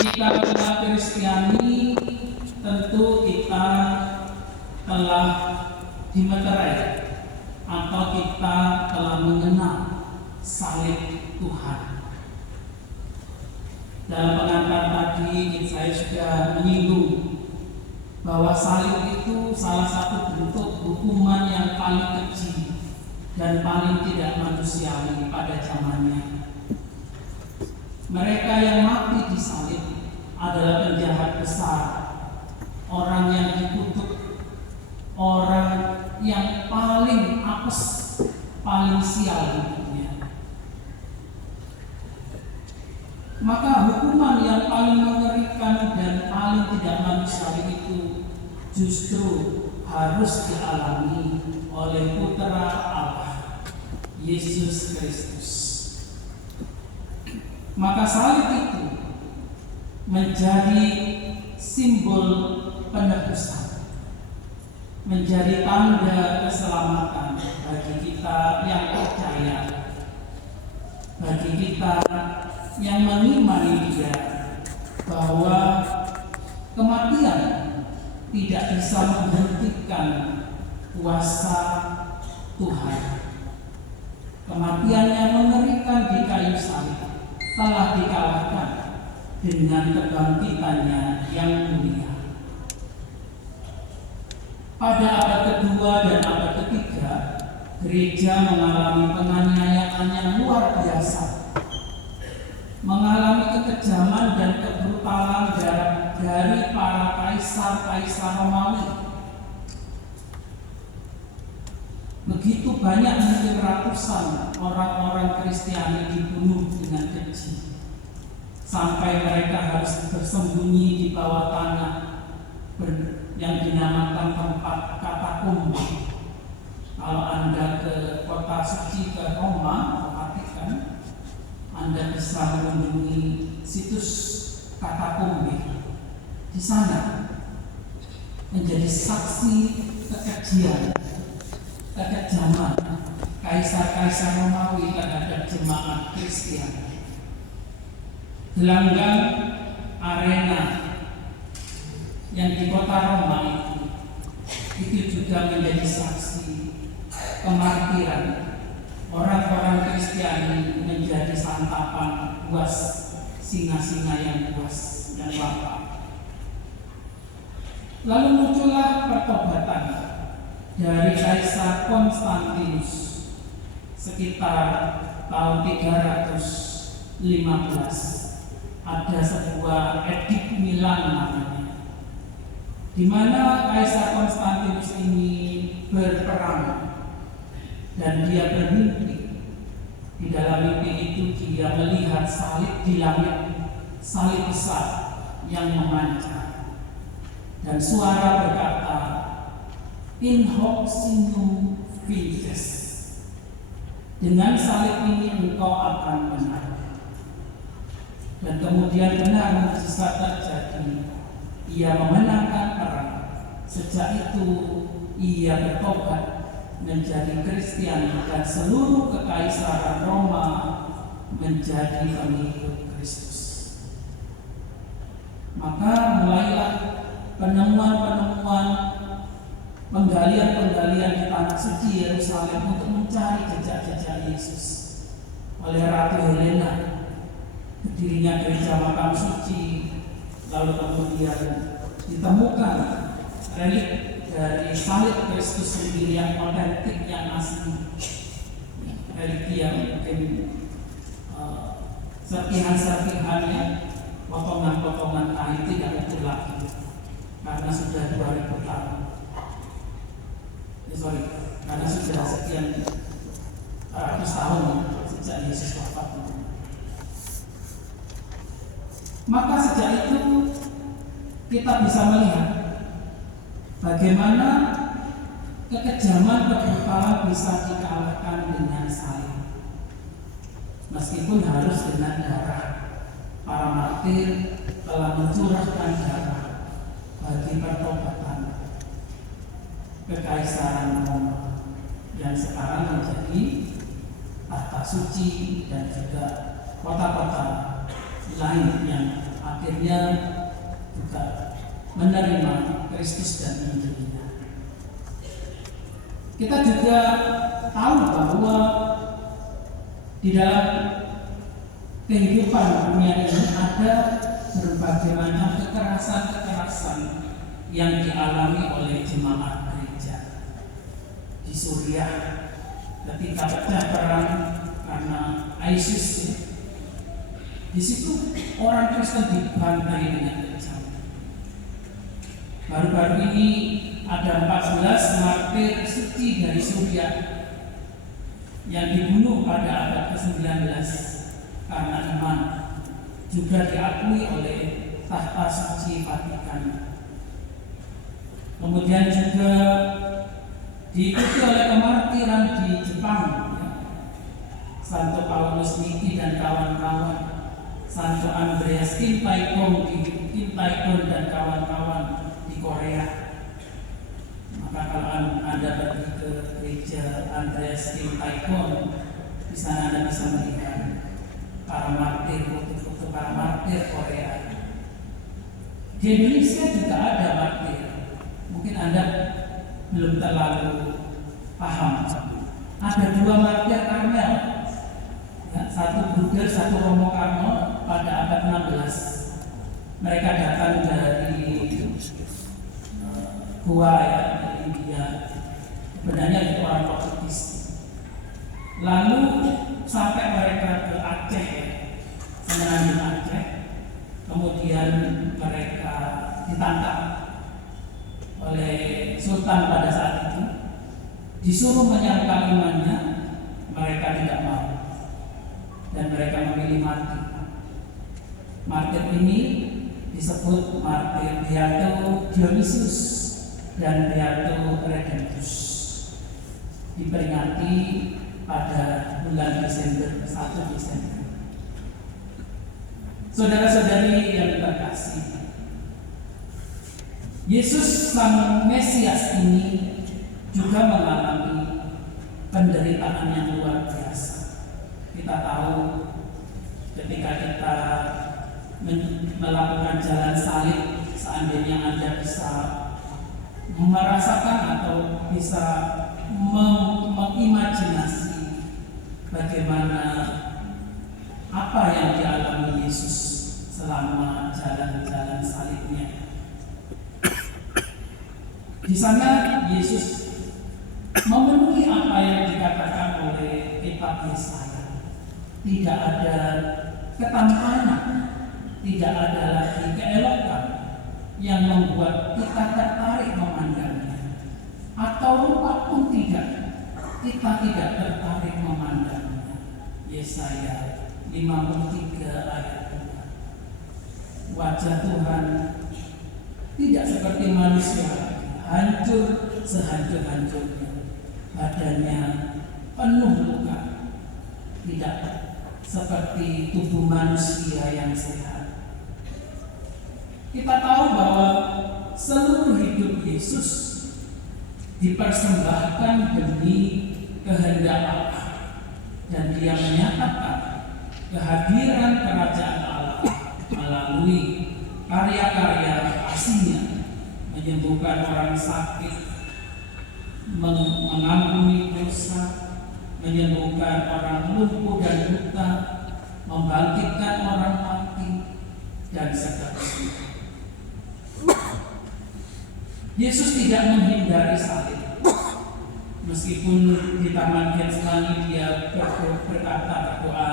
Kita umat Kristiani tentu kita telah dimeterai atau kita telah mengenal salib Tuhan. Dalam pengantar tadi saya sudah menyinggung bahwa salib itu salah satu bentuk hukuman yang paling keji dan paling tidak manusiawi pada zamannya. Mereka yang mati di salib adalah penjahat besar, orang yang dikutuk, orang yang paling apes, paling sial hidupnya. Maka hukuman yang paling mengerikan dan paling tidak manusiawi itu justru harus dialami oleh Putra Allah, Yesus Kristus. Maka salib itu menjadi simbol penebusan, menjadi tanda keselamatan bagi kita yang percaya, bagi kita yang mengimani Dia, bahwa kematian tidak bisa menghentikan kuasa Tuhan. Kematian yang mengerikan di kayu salib telah dikalahkan dengan kebangkitannya yang mulia. Pada abad kedua dan abad ketiga, gereja mengalami penganiayaan yang luar biasa, mengalami kekejaman dan kebrutalan dari para kaisar-kaisar Romawi. Begitu banyak, mungkin ratusan orang-orang Kristiani dibunuh dengan keji, sampai mereka harus bersembunyi di bawah tanah yang dinamakan tempat katakombe. Kalau Anda ke kota suci, ke Roma, Vatikan, Anda bisa mengunjungi situs katakombe. Di sana menjadi saksi kekejian, kekejaman kaisar-kaisar Romawi terhadap jemaat Kristiani. Gelanggang arena yang di kota Roma itu juga menjadi saksi kemartiran orang-orang Kristiani, menjadi santapan buas singa-singa yang buas dan lapar. Lalu muncullah pertobatan dari Kaisar Konstantinus sekitar tahun 315. Ada sebuah Edict Milan namanya, di mana Kaisar Konstantinus ini berperang dan dia bermimpi. Di dalam mimpi itu dia melihat salib di langit, salib besar yang memancar, dan suara berkata, "In hoc signo vinces." Dengan salib ini engkau akan menang. Dan kemudian benar mukjizat terjadi. Ia memenangkan perang. Sejak itu ia bertobat menjadi Kristiani dan seluruh kekaisaran Roma menjadi pengikut Kristus. Maka mulailah penemuan-penemuan, penggalian-penggalian di tanah suci Yerusalem untuk mencari jejak-jejak Yesus. Oleh Ratu Helena berdirinya gereja makam suci, lalu kemudian ditemukan relik dari salib Kristus sendiri yang otentik, yang asli, relik yang mungkin serpihan-serpihannya, potongan-potongan kayu tidak utuh lagi karena sudah 2000 tahun. Karena sudah sekian ratus tahun sejak Yesus wafat. Maka sejak itu kita bisa melihat bagaimana kekejaman, kebrutalan bisa dikalahkan dengan salib. Meskipun harus dengan darah, para martir telah mencurahkan darah bagi pertobatan kekaisaran Roma yang sekarang menjadi tahta suci dan juga kota-kota lain yang akhirnya akhirnya juga menerima Kristus dan Injilnya. Kita juga tahu bahwa di dalam kehidupan dunia ini ada berbagai macam kekerasan-kekerasan yang dialami oleh jemaat gereja. Di Suriah ketika pecah perang karena ISIS, di situ orang Kristen dibantai dengan kejam. Baru-baru ini ada 14 martir suci dari Suriah yang dibunuh pada abad ke-19 karena iman, juga diakui oleh tahta suci Vatikan. Kemudian juga diikuti oleh kemartiran di Jepang, ya. Santo Paulus Niki dan kawan-kawan, Santo Andreas Kim Taekong dan kawan-kawan di Korea. Maka kalau Anda pergi ke gereja Andreas Kim Taekong, di sana Anda bisa melihat para martir, foto-foto para martir Korea. Di Indonesia juga ada martir. Mungkin Anda belum terlalu paham. Ada 2 martir Karmel, ya, satu Bruder, satu Romo Karmel pada abad 16. Mereka datang dari Goa, ya, dari India. Sebenarnya itu orang Portugis. Lalu sampai mereka ke Aceh, ya, Semenanjung Aceh. Kemudian mereka ditangkap oleh Sultan pada saat itu, disuruh menyangkal imannya, mereka tidak mau dan mereka memilih mati. Martir ini disebut martir Beato Dionysius dan Beato Redemptus, diperingati pada bulan Desember, 1 Desember. Saudara-saudari yang terkasih, Yesus Sang Mesias ini juga mengalami penderitaan yang luar biasa. Kita tahu ketika kita melakukan jalan salib, seandainya Anda bisa merasakan atau bisa mengimajinasi bagaimana apa yang dialami Yesus selama jalan-jalan salibnya. Di sana Yesus memenuhi apa yang dikatakan oleh kitab Yesaya. Tidak ada ketampanan, tidak ada lagi keelokan yang membuat kita tertarik memandangnya, atau rupa pun tidak, kita tidak tertarik memandangnya. Yesaya 53 ayat 2. Wajah Tuhan tidak seperti manusia, hancur sehancur-hancurnya, badannya penuh luka, tidak seperti tubuh manusia yang sehat. Kita tahu bahwa seluruh hidup Yesus dipersembahkan demi kehendak Allah, dan Dia menyatakan kehadiran kerajaan Allah melalui karya-karya kasih-Nya, menyembuhkan orang sakit, mengampuni dosa, menyembuhkan orang lumpuh dan buta, membangkitkan orang mati, dan seterusnya. Yesus tidak menghindari salib. Meskipun di Taman Getsemani Dia berdoa,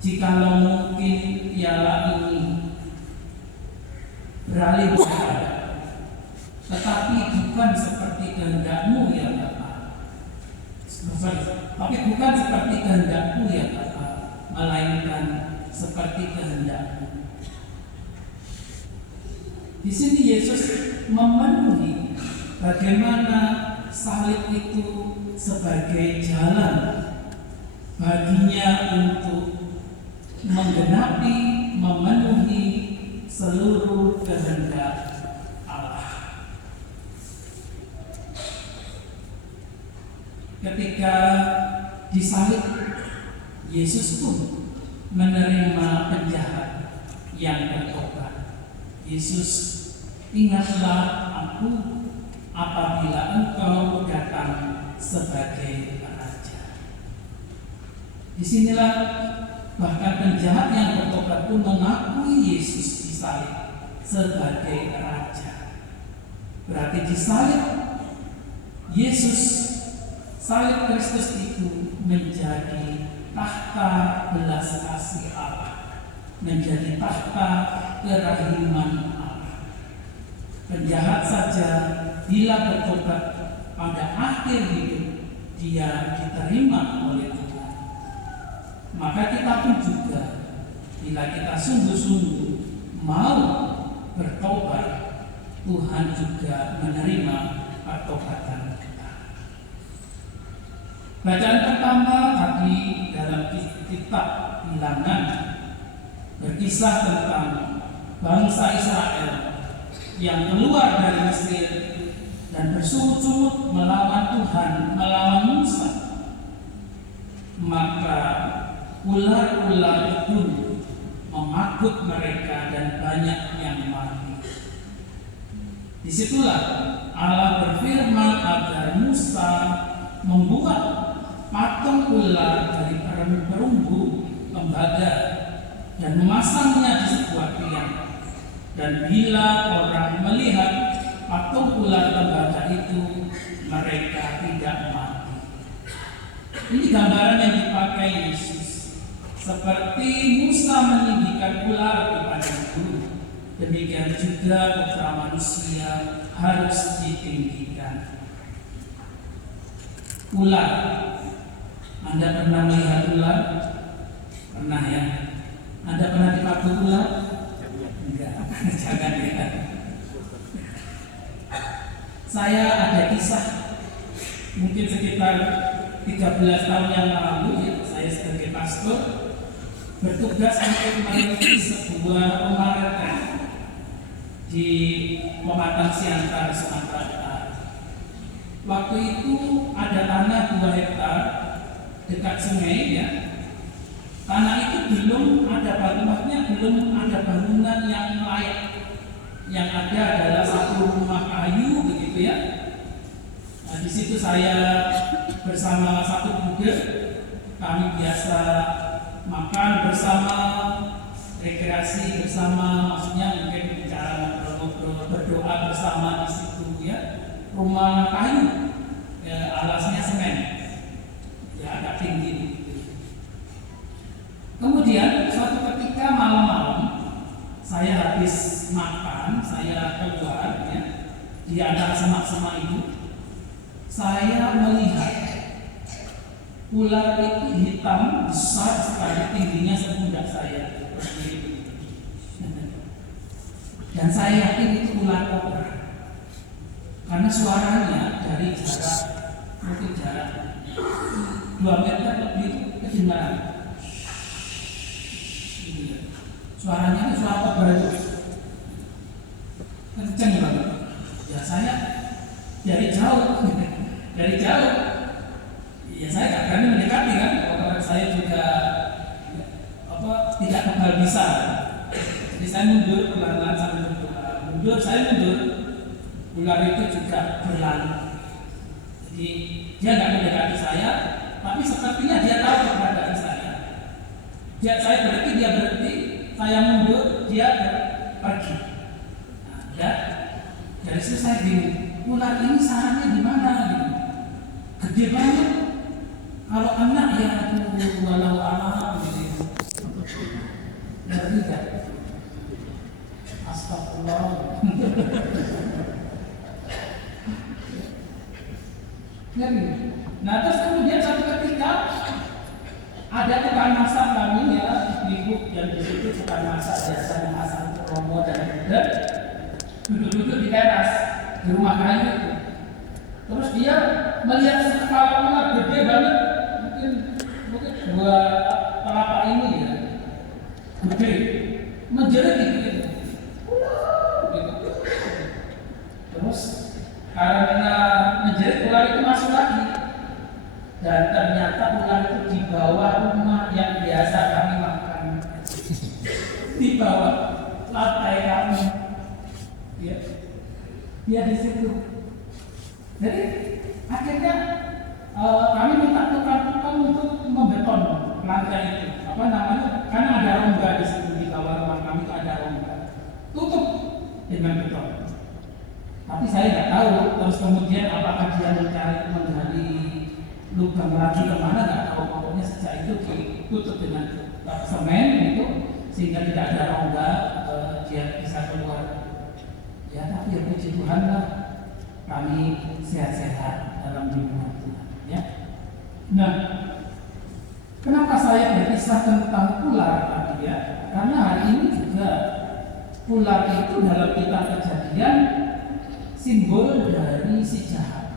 jikalau mungkin piala ini beralih kepada, tetapi bukan seperti kehendak-Mu ya Bapa. Tapi bukan seperti kehendak-Mu ya Bapa, melainkan seperti kehendak-Mu. Di sini Yesus memenuhi bagaimana salib itu sebagai jalan baginya untuk menggenapi, memenuhi seluruh kehendak Allah. Ketika disalib, Yesus pun menerima penjahat yang bertobat. Yesus, ingatlah aku apabila engkau datang sebagai raja. Disinilah bahkan penjahat yang bertobat pun mengakui Yesus disalib sebagai raja. Berarti disalib Yesus, salib Kristus itu menjadi tahta belas kasih Allah, menjadi tahta kerahiman Allah. Penjahat saja bila bertobat pada akhir hidup dia diterima oleh Tuhan. Maka kita pun juga bila kita sungguh-sungguh mau bertobat, Tuhan juga menerima pertobatan kita. Bacaan pertama tadi dalam kitab Bilangan berkisah tentang bangsa Israel yang keluar dari Mesir dan bersungut-sungut melawan Tuhan, melawan Musa. Maka ular-ular pun memakut mereka dan banyak yang mati. Disitulah Allah berfirman agar Musa membuat patung ular dari perunggu tembaga dan memasangnya di sebuah tiang. Dan bila orang melihat patung ular tembaga itu, mereka tidak mati. Ini gambaran yang dipakai Yesus. Seperti Musa meninggikan ular di padang gurun, demikian juga Putra Manusia harus ditinggikan. Ular, Anda pernah melihat ular? Pernah ya? Anda pernah dipakai ular? Enggak, jangan lihat. Saya ada kisah mungkin sekitar 13 tahun yang lalu ya, saya sebagai pastor bertugas untuk meneliti sebuah rumah rekan di Pematang Siantar, Sumatera Utara. Waktu itu ada tanah 2 hektar dekat sungai ya. Tanah itu belum ada bangunan yang layak. Yang ada adalah satu rumah kayu begitu ya. Nah, di situ saya bersama satu budak, kami biasa makan bersama, rekreasi bersama, maksudnya mungkin bicara ngobrol-ngobrol, berdoa bersama di situ ya. Rumah kayu, ya, alasnya semen, ya agak tinggi begitu. Kemudian suatu ketika malam-malam saya habis makan, saya keluar ya, di antara semak-semak itu, saya melihat ular itu hitam besar sekali, tingginya sepundak saya. Dan saya yakin itu ular kobra, karena suaranya dari jarak mungkin jarak 2 meter lebih kedengaran. Suaranya itu suara kobra itu kenceng banget. Ya saya dari jauh, ya saya nggak berani mendekati kan, karena saya juga tidak kebal bisa. Jadi saya mundur pelan-pelan sambil berdoa. Saya mundur, ular itu juga berlari. Jadi dia nggak mendekati saya, tapi sepertinya dia tahu keberadaan saya. Saya berhenti, dia berhenti, saya mundur, dia pergi. Nah, ya, dari situ saya bingung, ular ini sarangnya di mana? Gitu. Gede banget. Kalau anak ya walau alam gitu. Ngeri gak? Astagfirullah. Ngeri. Nah terus kemudian satu ketika ada tukang masak kami ya di Buk, dan di situ tukang masak biasa memasak romo dan budak duduk-duduk di teras di rumah kayu itu. Terus dia melihat kepala ular gede banget, mungkin 2 telapak ini ya, gede, menjerit gitu. Terus karena menjerit, ular itu masuk lagi, dan ternyata ular itu di bawah rumah yang biasa kami makan, di bawah lantai kami. Ya, dia di situ. Jadi akhirnya kami minta tukang untuk membeton lantai itu. Apa namanya? Karena ada rongga di situ di bawah rumah kami itu ada rongga. Tutup dengan beton. Tapi saya nggak tahu. Terus kemudian apakah dia menggali lubang lagi kemana, nggak tahu. Pokoknya sejak itu ditutup dengan semen itu sehingga tidak ada rongga, dia bisa keluar. Ya, tapi ya puji Tuhan lah, kami sehat-sehat dalam lindungan Tuhan. Ya. Nah, kenapa saya berkisah tentang ular tadi ya? Karena hari ini juga ular itu dalam kitab Kejadian simbol dari si jahat.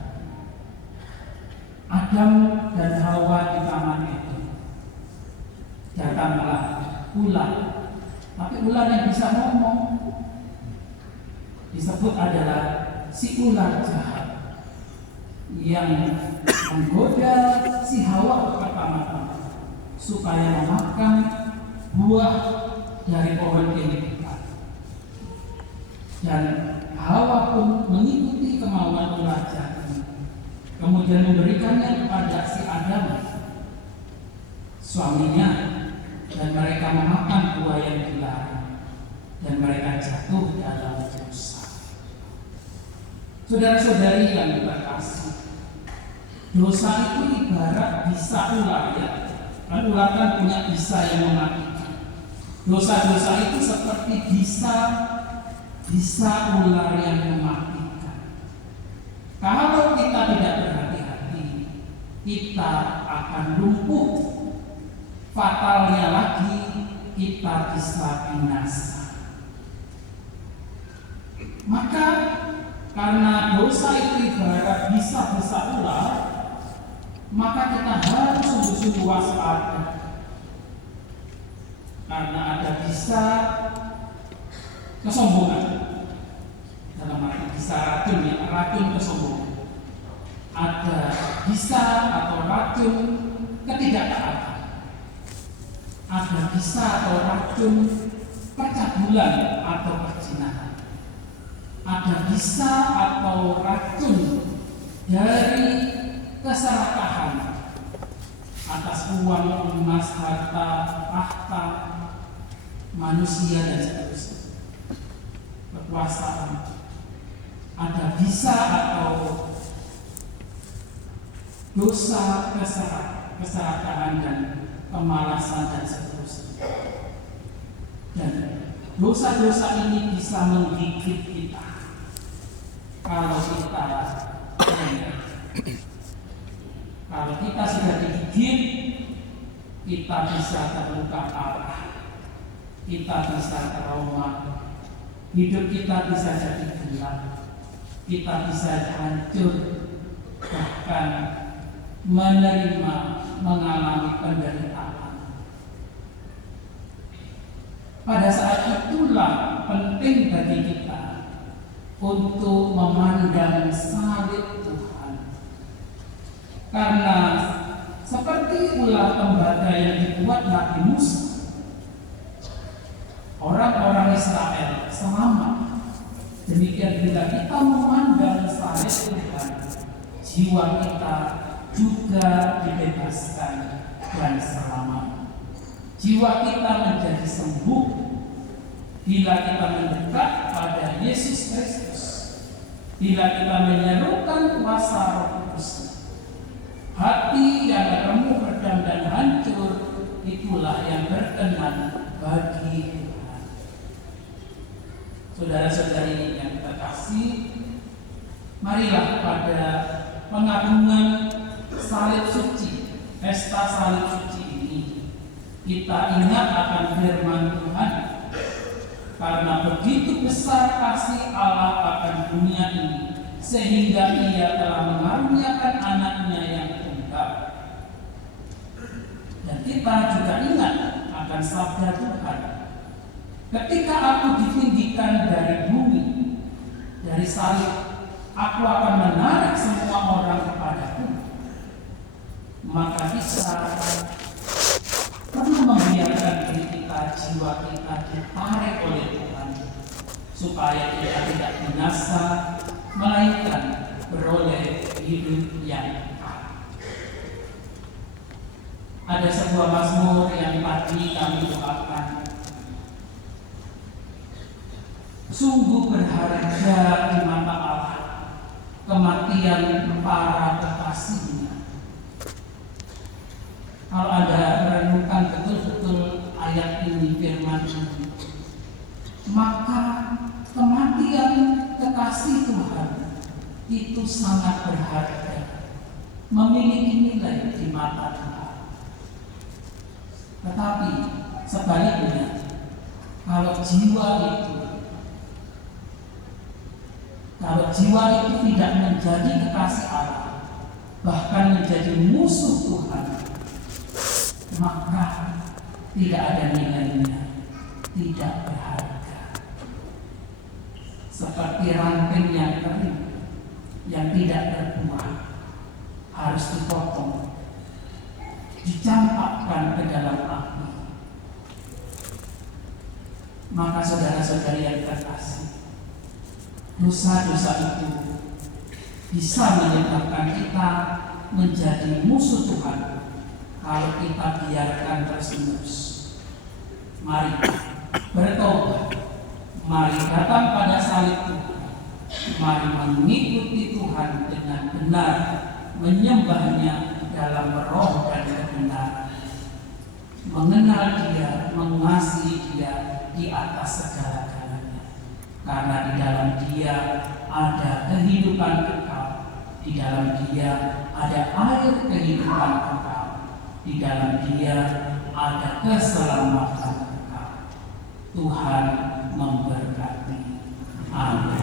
Adam dan Hawa di taman itu. Datanglah ular. Tapi ular yang bisa ngomong disebut adalah si ular jahat yang menggoda si Hawa pertama-tama supaya memakan buah dari pohon kehidupan. Dan Hawa pun mengikuti kemauan ular jahat ini, kemudian memberikannya kepada si Adam suaminya, dan mereka memakan buah yang dilarang dan mereka jatuh dalam dosa. Saudara-saudari yang terkasih, dosa itu ibarat bisa ular ya. Kan ular kan punya bisa yang mematikan. Dosa-dosa itu seperti bisa ular yang mematikan. Kalau kita tidak berhati-hati, kita akan lumpuh. Fatalnya lagi, kita bisa binasa. Maka karena dosa itu ibarat bisa ular, maka kita harus sungguh-sungguh waspada. Karena ada bisa kesombongan, dalam arti bisa racun ya, racun kesombongan. Ada bisa atau racun ketidaktaatan. Ada bisa atau racun percabulan atau perzinahan. Ada bisa atau racun dari keserakahan atas uang, emas, harta, tahta, manusia dan seterusnya, kekuasaan. Ada bisa atau dosa keserakahan dan kemalasan dan seterusnya. Dan dosa-dosa ini bisa menggigit kita kalau kita kalau kita sudah digigit, kita bisa terluka parah, kita bisa trauma, hidup kita bisa jadi gelap, kita bisa hancur, bahkan mengalami penderitaan. Pada saat itulah penting bagi kita untuk memandang salib Tuhan. Karena seperti ular tembaga yang dibuat Nabi Musa, orang-orang Israel selamat. Demikian bila kita memandang salib Tuhan, jiwa kita juga dibebaskan dan selamat. Jiwa kita menjadi sembuh bila kita mendekat pada Yesus Kristus, bila kita menyerukan kuasa Roh Kudus. Hati yang remuk, redam dan hancur, itulah yang berkenan bagi Tuhan. Saudara-saudari yang terkasih, marilah pada pengagungan salib suci, pesta salib suci ini, kita ingat akan firman Tuhan. Karena begitu besar kasih Allah akan dunia ini, sehingga Ia telah mengaruniakan anaknya yang tunggal. Dan kita juga ingat akan sabda Tuhan, ketika aku ditinggikan dari bumi, dari salib, aku akan menarik semua orang kepadaku. Maka kita perlu membiarkan diri kita, jiwa kita ditarik oleh Tuhan, supaya kita tidak binasa, melainkan beroleh hidup yang kekal. Ada sebuah mazmur yang tadi kami doakan. Sungguh berharga di mata Allah kematian para kekasihnya. Kalau Anda merenungkan betul-betul ayat ini, firman ini, maka kematian kekasih Tuhan itu sangat berharga, memiliki nilai di mata Tuhan. Tetapi sebaliknya, kalau jiwa itu tidak menjadi kekasih Allah, bahkan menjadi musuh Tuhan, maka tidak ada nilainya, tidak berharga. Seperti ranting yang kering, yang tidak berbuah, harus dipotong, dicampakkan ke dalam api. Maka saudara-saudari yang terkasih, dosa-dosa itu bisa menyebabkan kita menjadi musuh Tuhan kalau kita biarkan terus-menerus. Mari bertobat, mari datang pada salib Tuhan, mari mengikuti Tuhan dengan benar, menyembahnya dalam roh dan kebenaran, mengenal Dia, mengasihi Dia di atas segala-galanya. Karena di dalam Dia ada kehidupan kekal, di dalam Dia ada air kehidupan kekal, di dalam Dia ada keselamatan kekal. Tuhan memberkati. Amin.